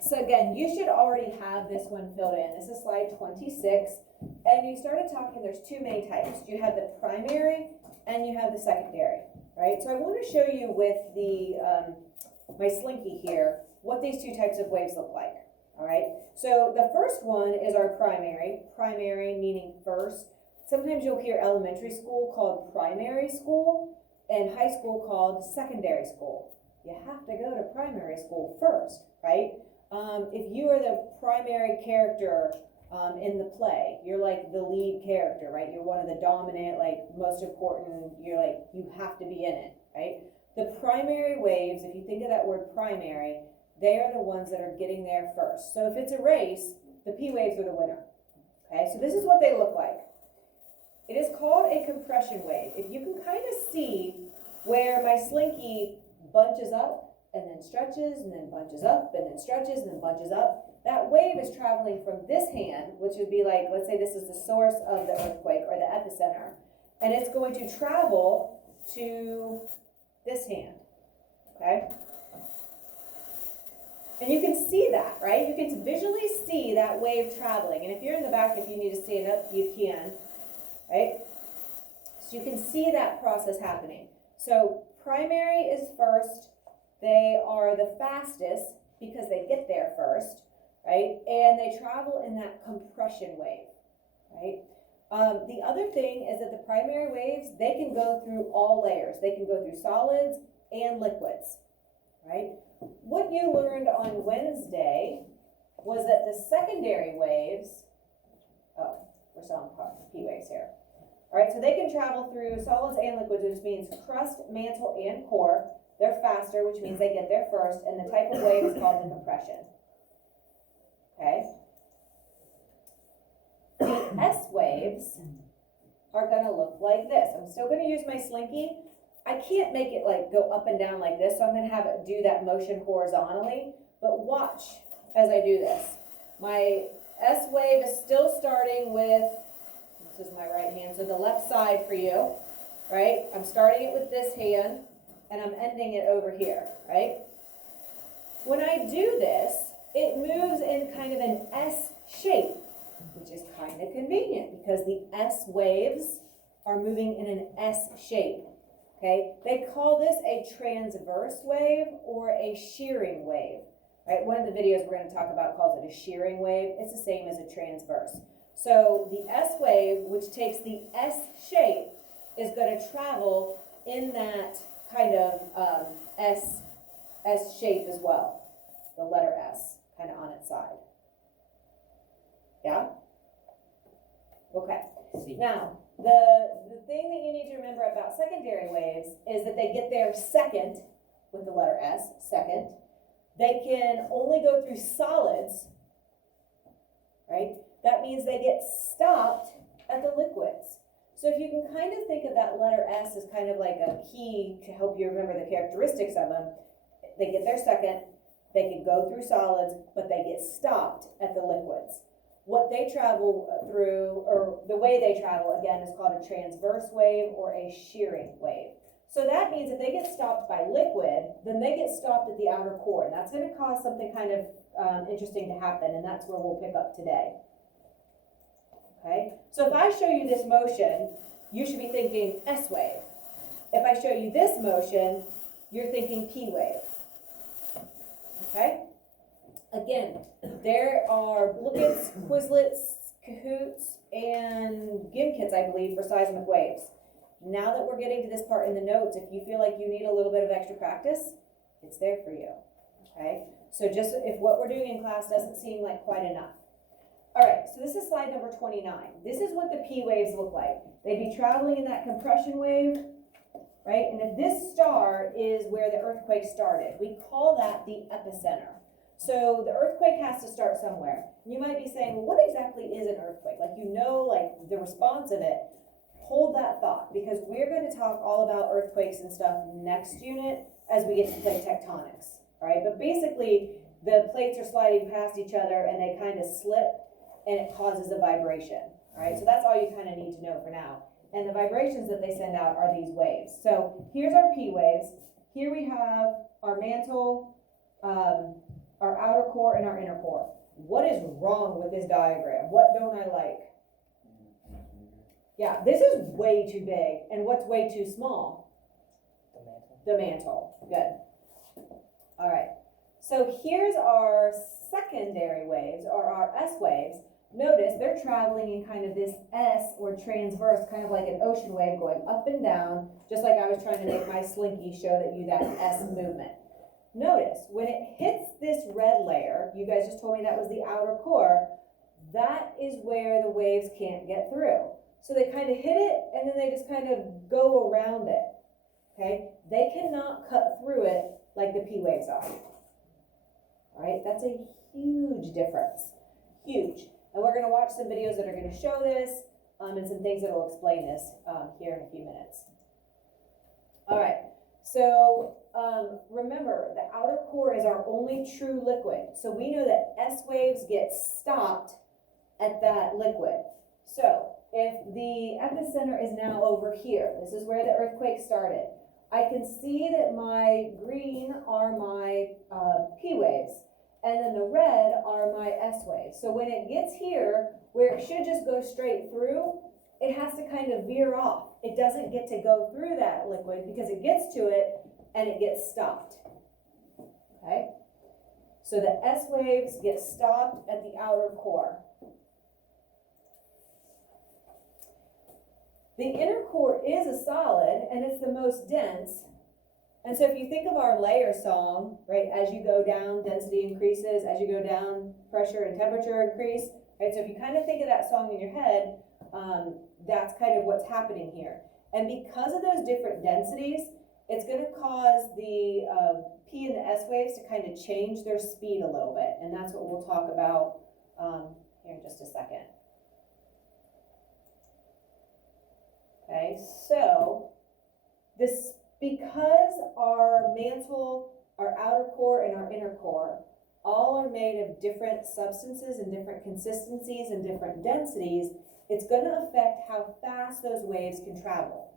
So again, you should already have this one filled in. This is slide 26. And you started talking, there's two main types. You have the primary and you have the secondary, right? So I want to show you with the my Slinky here what these two types of waves look like, all right? So the first one is our primary meaning first. Sometimes you'll hear elementary school called primary school and high school called secondary school. You have to go to primary school first, right? If you are the primary character in the play, you're like the lead character, right? You're one of the dominant, like most important, you're like, you have to be in it, right? The primary waves, if you think of that word primary, they are the ones that are getting there first. So if it's a race, the P waves are the winner, okay? So this is what they look like. It is called a compression wave. If you can kind of see where my Slinky bunches up and then stretches and then bunches up and then stretches and then bunches up, that wave is traveling from this hand, which would be like, let's say this is the source of the earthquake or the epicenter, and it's going to travel to this hand, okay? And you can see that, right? You can visually see that wave traveling. And if you're in the back, if you need to stand up, you can, right? So you can see that process happening. So primary is first. They are the fastest because they get there first, right? And they travel in that compression wave, right? The other thing is that the primary waves, they can go through all layers. They can go through solids and liquids, right? What you learned on Wednesday was that the secondary waves, we're still on P waves here. All right, so they can travel through solids and liquids, which means crust, mantle, and core. They're faster, which means they get there first, and the type of wave is called the compression. Okay? The S waves are going to look like this. I'm still going to use my Slinky. I can't make it like go up and down like this, so I'm going to have it do that motion horizontally, but watch as I do this. My S wave is still starting with, this is my right hand, so the left side for you, right? I'm starting it with this hand, and I'm ending it over here, right? When I do this, it moves in kind of an S shape, which is kind of convenient because the S waves are moving in an S shape, okay? They call this a transverse wave or a shearing wave, right? One of the videos we're going to talk about calls it a shearing wave. It's the same as a transverse. So the S wave, which takes the S shape, is going to travel in that kind of S shape as well, the letter S, kind of on its side. Yeah? Okay. Now, the thing that you need to remember about secondary waves is that they get there second with the letter S, second. They can only go through solids, right? That means they get stopped at the liquids. So if you can kind of think of that letter S as kind of like a key to help you remember the characteristics of them, they get there second, they can go through solids, but they get stopped at the liquids. What they travel through, or the way they travel, again, is called a transverse wave or a shearing wave. So that means if they get stopped by liquid, then they get stopped at the outer core, and that's going to cause something kind of interesting to happen, and that's where we'll pick up today. Okay, so if I show you this motion, you should be thinking S wave. If I show you this motion, you're thinking P wave. Okay? Again, there are Blewitts, Quizlets, Cahoots, and Gimkits, I believe, for seismic waves. Now that we're getting to this part in the notes, if you feel like you need a little bit of extra practice, it's there for you. Okay? So just if what we're doing in class doesn't seem like quite enough. All right, so this is slide number 29. This is what the P waves look like. They'd be traveling in that compression wave, right? And if this star is where the earthquake started, we call that the epicenter. So the earthquake has to start somewhere. You might be saying, well, what exactly is an earthquake? Like, you know, like the response of it. Hold that thought, because we're going to talk all about earthquakes and stuff next unit as we get to plate tectonics, all right? But basically, the plates are sliding past each other and they kind of slip, and it causes a vibration, all right? So that's all you kind of need to know for now. And the vibrations that they send out are these waves. So here's our P waves. Here we have our mantle, our outer core and our inner core. What is wrong with this diagram? What don't I like? Yeah, this is way too big. And what's way too small? The mantle. Good. All right. So here's our secondary waves, or our S waves. Notice they're traveling in kind of this S or transverse, kind of like an ocean wave going up and down, just like I was trying to make my slinky show that you that S movement. Notice when it hits this red layer, you guys just told me that was the outer core, that is where the waves can't get through. So they kind of hit it and then they just kind of go around it. Okay? They cannot cut through it like the P waves are. All right? That's a huge difference. Huge. And we're going to watch some videos that are going to show this and some things that will explain this here in a few minutes. All right. So remember, the outer core is our only true liquid. So we know that S waves get stopped at that liquid. So if the epicenter is now over here, this is where the earthquake started, I can see that my green are my P waves, and then the red are my S waves. So when it gets here, where it should just go straight through, it has to kind of veer off. It doesn't get to go through that liquid because it gets to it and it gets stopped. Okay? So the S waves get stopped at the outer core. The inner core is a solid and it's the most dense. And so if you think of our layer song, right, as you go down, density increases, as you go down, pressure and temperature increase, right? So if you kind of think of that song in your head, that's kind of what's happening here. And because of those different densities, it's going to cause the P and the S waves to kind of change their speed a little bit. And that's what we'll talk about here in just a second. Okay, so this, because our mantle, our outer core and our inner core all are made of different substances and different consistencies and different densities, it's going to affect how fast those waves can travel.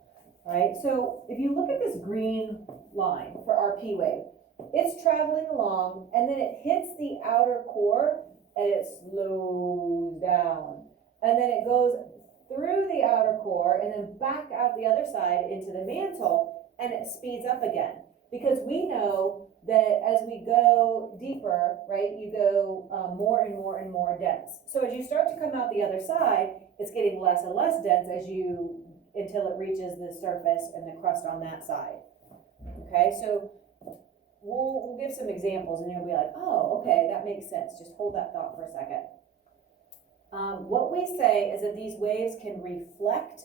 All right, so if you look at this green line for our P wave, it's traveling along and then it hits the outer core and it slows down. And then it goes through the outer core and then back out the other side into the mantle and it speeds up again. Because we know that as we go deeper, right, you go more and more and more dense. So as you start to come out the other side, it's getting less and less dense until it reaches the surface and the crust on that side. Okay, so we'll give some examples and you'll be like, oh, okay, that makes sense. Just hold that thought for a second. What we say is that these waves can reflect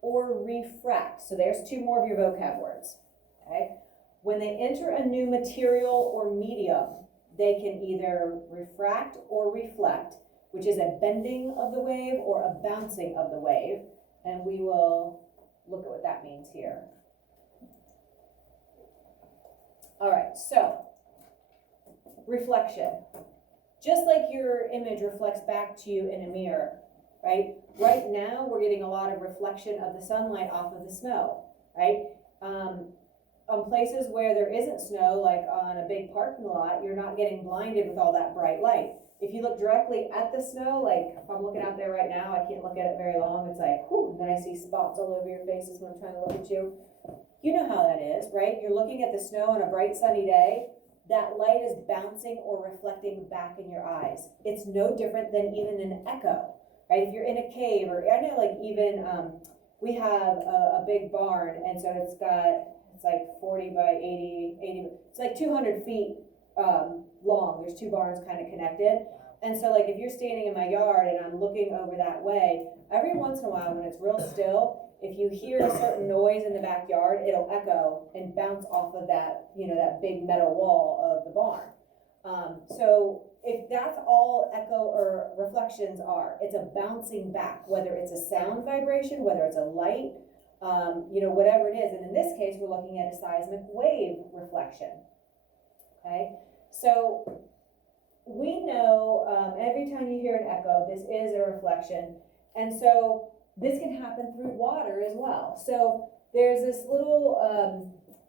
or refract. So there's two more of your vocab words. Okay? When they enter a new material or medium, they can either refract or reflect, which is a bending of the wave or a bouncing of the wave. And we will look at what that means here. All right, so reflection. Just like your image reflects back to you in a mirror, right? Right now, we're getting a lot of reflection of the sunlight off of the snow, right? On places where there isn't snow, like on a big parking lot, you're not getting blinded with all that bright light. If you look directly at the snow, like if I'm looking out there right now, I can't look at it very long. It's like, whew, and then I see spots all over your faces when I'm trying to look at you. You know how that is, right? You're looking at the snow on a bright sunny day. That light is bouncing or reflecting back in your eyes. It's no different than even an echo, right? If you're in a cave, or I know like even, we have a big barn, and so it's like 40 by 80, it's like 200 feet long. There's two barns kind of connected. And so like if you're standing in my yard and I'm looking over that way, every once in a while when it's real still, if you hear a certain noise in the backyard, it'll echo and bounce off of that, that big metal wall of the barn. So if that's all echo or reflections are, it's a bouncing back, whether it's a sound vibration, whether it's a light, whatever it is. And in this case, we're looking at a seismic wave reflection. Okay, so we know every time you hear an echo, this is a reflection. And so this can happen through water as well. So there's this little,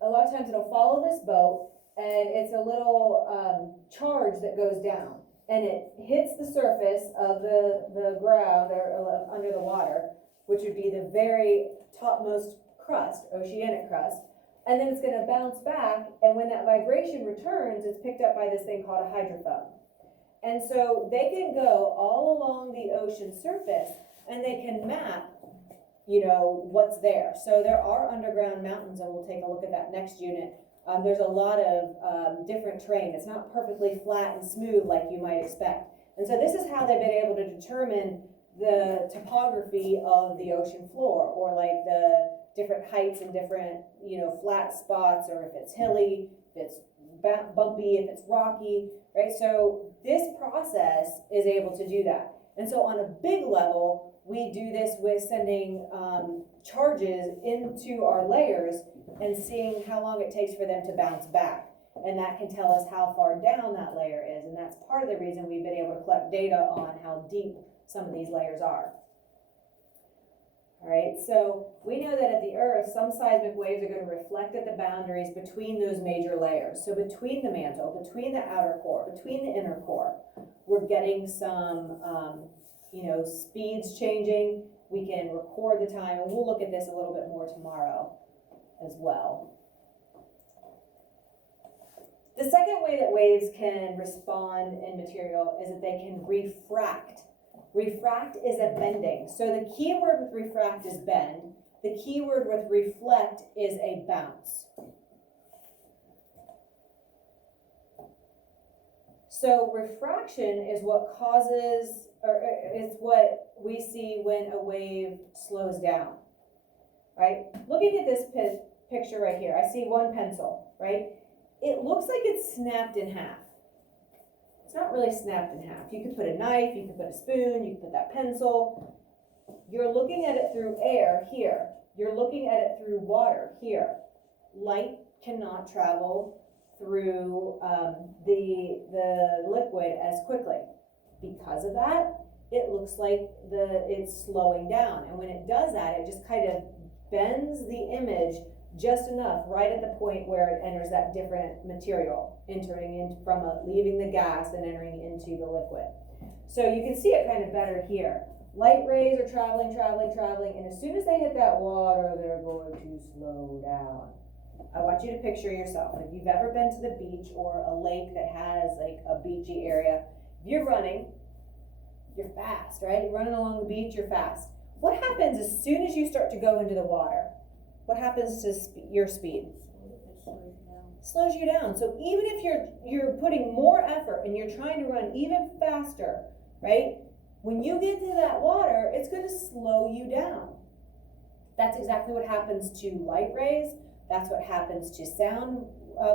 a lot of times it'll follow this boat, and it's a little charge that goes down, and it hits the surface of the ground or under the water, which would be the very topmost crust, oceanic crust, and then it's going to bounce back, and when that vibration returns, it's picked up by this thing called a hydrophone. And so they can go all along the ocean surface, and they can map, you know, what's there. So there are underground mountains, and we'll take a look at that next unit. There's a lot of different terrain. It's not perfectly flat and smooth like you might expect. And so this is how they've been able to determine the topography of the ocean floor, or like the different heights and different, you know, flat spots, or if it's hilly, if it's bumpy, if it's rocky, right? So this process is able to do that. And so on a big level, we do this with sending charges into our layers and seeing how long it takes for them to bounce back. And that can tell us how far down that layer is. And that's part of the reason we've been able to collect data on how deep some of these layers are. All right, so we know that at the Earth, some seismic waves are going to reflect at the boundaries between those major layers. So between the mantle, between the outer core, between the inner core, we're getting some, you know, speeds changing. We can record the time, and we'll look at this a little bit more tomorrow as well. The second way that waves can respond in material is that they can refract. Refract is a bending. So the key word with refract is bend. The key word with reflect is a bounce. So refraction is what causes, or is what we see when a wave slows down, right? Looking at this picture right here, I see one pencil, right? It looks like it's snapped in half. It's not really snapped in half. You could put a knife, you could put a spoon, you could put that pencil. You're looking at it through air here. You're looking at it through water here. Light cannot travel through the liquid as quickly. Because of that, it looks like it's slowing down. And when it does that, it just kind of bends the image just enough right at the point where it enters that different material, entering in from leaving the gas and entering into the liquid. So you can see it kind of better here. Light rays are traveling, and as soon as they hit that water, they're going to slow down. I want you to picture yourself, if you've ever been to the beach or a lake that has like a beachy area, if you're running, you're fast, right? You're running along the beach, you're fast. What happens as soon as you start to go into the water? What happens to your speed? Slows you down. So even if you're putting more effort and you're trying to run even faster, right? When you get to that water, it's going to slow you down. That's exactly what happens to light rays. That's what happens to sound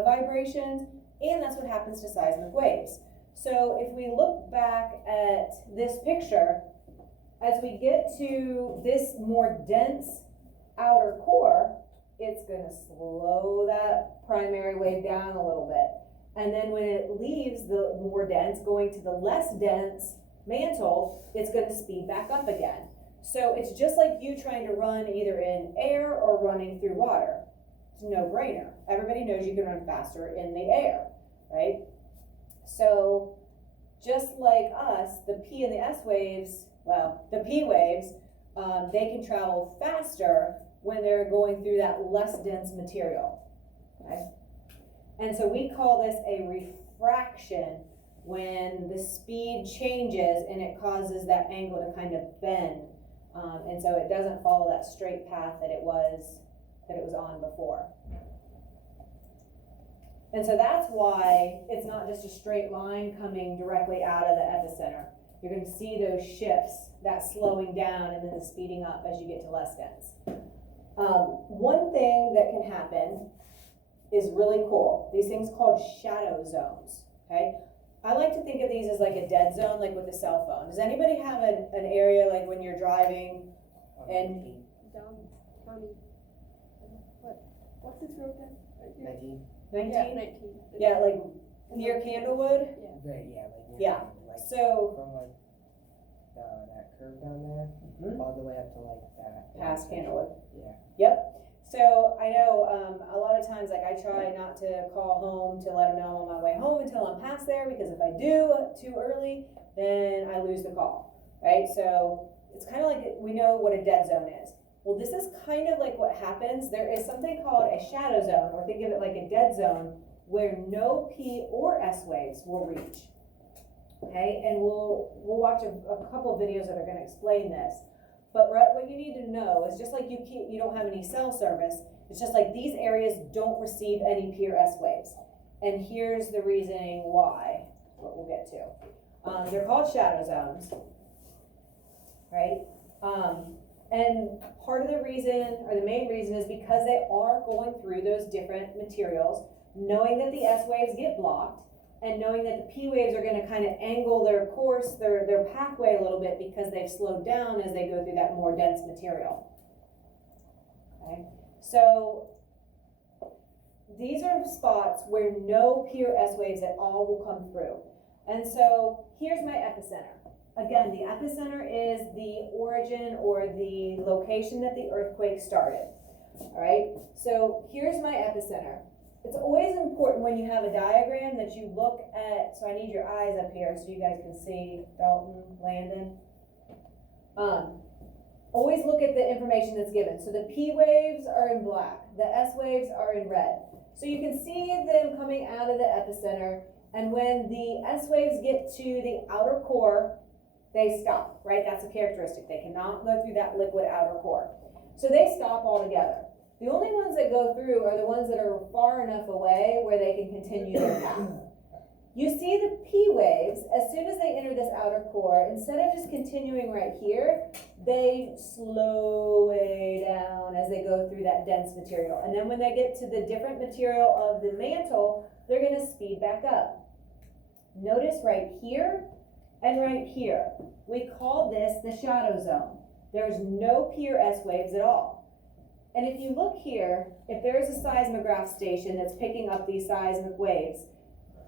vibrations, and that's what happens to seismic waves. So if we look back at this picture, as we get to this more dense outer core, it's going to slow that primary wave down a little bit. And then when it leaves the more dense, going to the less dense mantle, it's going to speed back up again. So it's just like you trying to run either in air or running through water. It's a no-brainer. Everybody knows you can run faster in the air, right? So just like us, the P and the S waves, well, the P waves, they can travel faster when they're going through that less dense material, okay? And so we call this a refraction when the speed changes and it causes that angle to kind of bend. And so it doesn't follow that straight path that it was on before. And so that's why it's not just a straight line coming directly out of the epicenter. You're going to see those shifts, that slowing down and then the speeding up as you get to less dense. One thing that can happen is really cool. These things called shadow zones, okay? I like to think of these as like a dead zone, like with a cell phone. Does anybody have an area like when you're driving and... County. What's this road again? 19? 19? Yeah, 19. Yeah, like near Candlewood? Yeah, like Yeah. like So, from like that curve down there, all the way up to like that. past Candlewood. Yeah. Yep. So I know a lot of times, like I try not to call home to let them know I'm on my way home until I'm past there, because if I do too early, then I lose the call, right? So it's kind of like we know what a dead zone is. Well, this is kind of like what happens. There is something called a shadow zone, or think of it like a dead zone, where no P or S waves will reach. Okay, and we'll watch a couple of videos that are going to explain this. But what you need to know is, just like you don't have any cell service, it's just like these areas don't receive any P or S waves. And here's the reasoning why, what we'll get to. They're called shadow zones, right? And part of the reason, or the main reason, is because they are going through those different materials, knowing that the S waves get blocked, and knowing that the P waves are going to kind of angle their course, their pathway a little bit, because they've slowed down as they go through that more dense material. Okay, so these are spots where no P or S waves at all will come through. And so here's my epicenter. Again, the epicenter is the origin or the location that the earthquake started. All right, so here's my epicenter. It's always important when you have a diagram that you look at, so I need your eyes up here so you guys can see Dalton, Landon. Always look at the information that's given. So the P waves are in black, the S waves are in red. So you can see them coming out of the epicenter, and when the S waves get to the outer core, they stop, right? That's a characteristic. They cannot go through that liquid outer core. So they stop altogether. The only ones that go through are the ones that are far enough away where they can continue their path. You see the P waves, as soon as they enter this outer core, instead of just continuing right here, they slow way down as they go through that dense material. And then when they get to the different material of the mantle, they're going to speed back up. Notice right here and right here, we call this the shadow zone. There's no P or S waves at all. And if you look here, if there's a seismograph station that's picking up these seismic waves,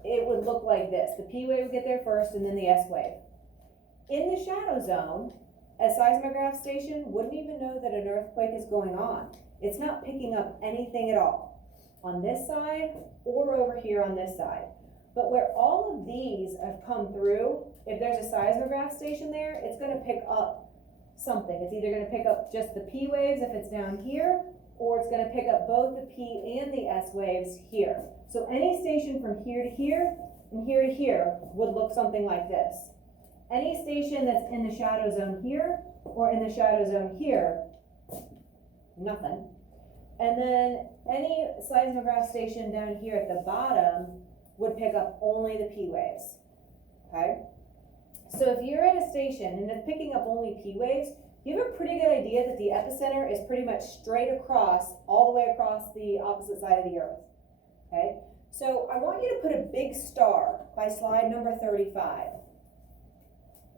it would look like this. The P wave would get there first, and then the S wave. In the shadow zone, a seismograph station wouldn't even know that an earthquake is going on. It's not picking up anything at all on this side or over here on this side. But where all of these have come through, if there's a seismograph station there, it's going to pick up something. It's either going to pick up just the P waves if it's down here, or it's going to pick up both the P and the S waves here. So any station from here to here and here to here would look something like this. Any station that's in the shadow zone here or in the shadow zone here, nothing. And then any seismograph station down here at the bottom would pick up only the P waves, okay? So if you're at a station and it's picking up only P waves, you have a pretty good idea that the epicenter is pretty much straight across, all the way across the opposite side of the earth, okay? So I want you to put a big star by slide number 35.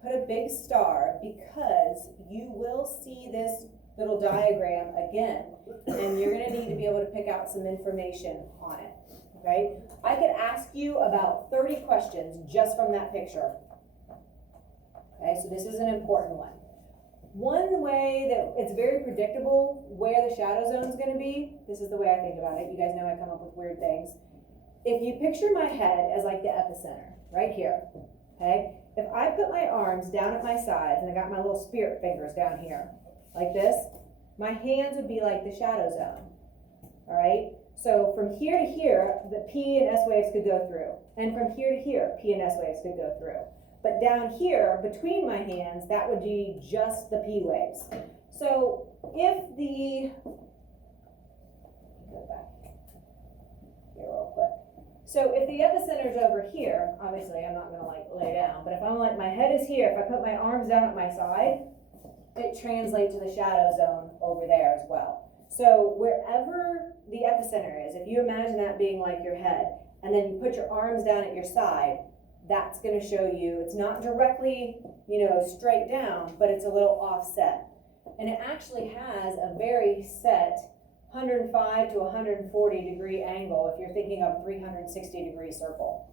Put a big star, because you will see this little diagram again, and you're gonna need to be able to pick out some information on it, okay? I could ask you about 30 questions just from that picture. Okay, so this is an important one. One way that it's very predictable where the shadow zone is going to be, this is the way I think about it. You guys know I come up with weird things. If you picture my head as like the epicenter, right here, okay? If I put my arms down at my sides, and I got my little spirit fingers down here, like this, my hands would be like the shadow zone, all right? So from here to here, the P and S waves could go through. And from here to here, P and S waves could go through. But down here, between my hands, that would be just the P waves. So if the, go back here real quick. So if the epicenter is over here, obviously I'm not gonna like lay down, but if I'm like, my head is here, if I put my arms down at my side, it translates to the shadow zone over there as well. So wherever the epicenter is, if you imagine that being like your head, and then you put your arms down at your side, that's going to show you it's not directly, straight down, but it's a little offset. And it actually has a very set 105 to 140 degree angle if you're thinking of 360 degree circle,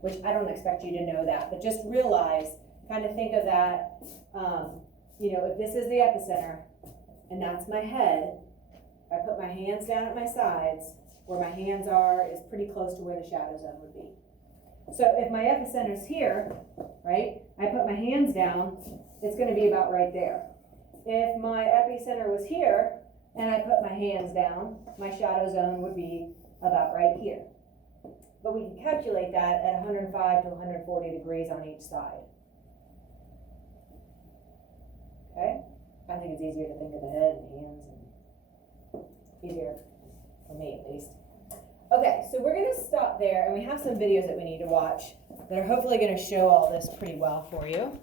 which I don't expect you to know that, but just realize, kind of think of that, if this is the epicenter and that's my head, if I put my hands down at my sides, where my hands are is pretty close to where the shadow zone would be. So if my epicenter's here, right, I put my hands down, it's gonna be about right there. If my epicenter was here, and I put my hands down, my shadow zone would be about right here. But we can calculate that at 105 to 140 degrees on each side. Okay? I think it's easier to think of the head and hands, and easier for me at least. Okay, so we're gonna stop there, and we have some videos that we need to watch that are hopefully gonna show all this pretty well for you.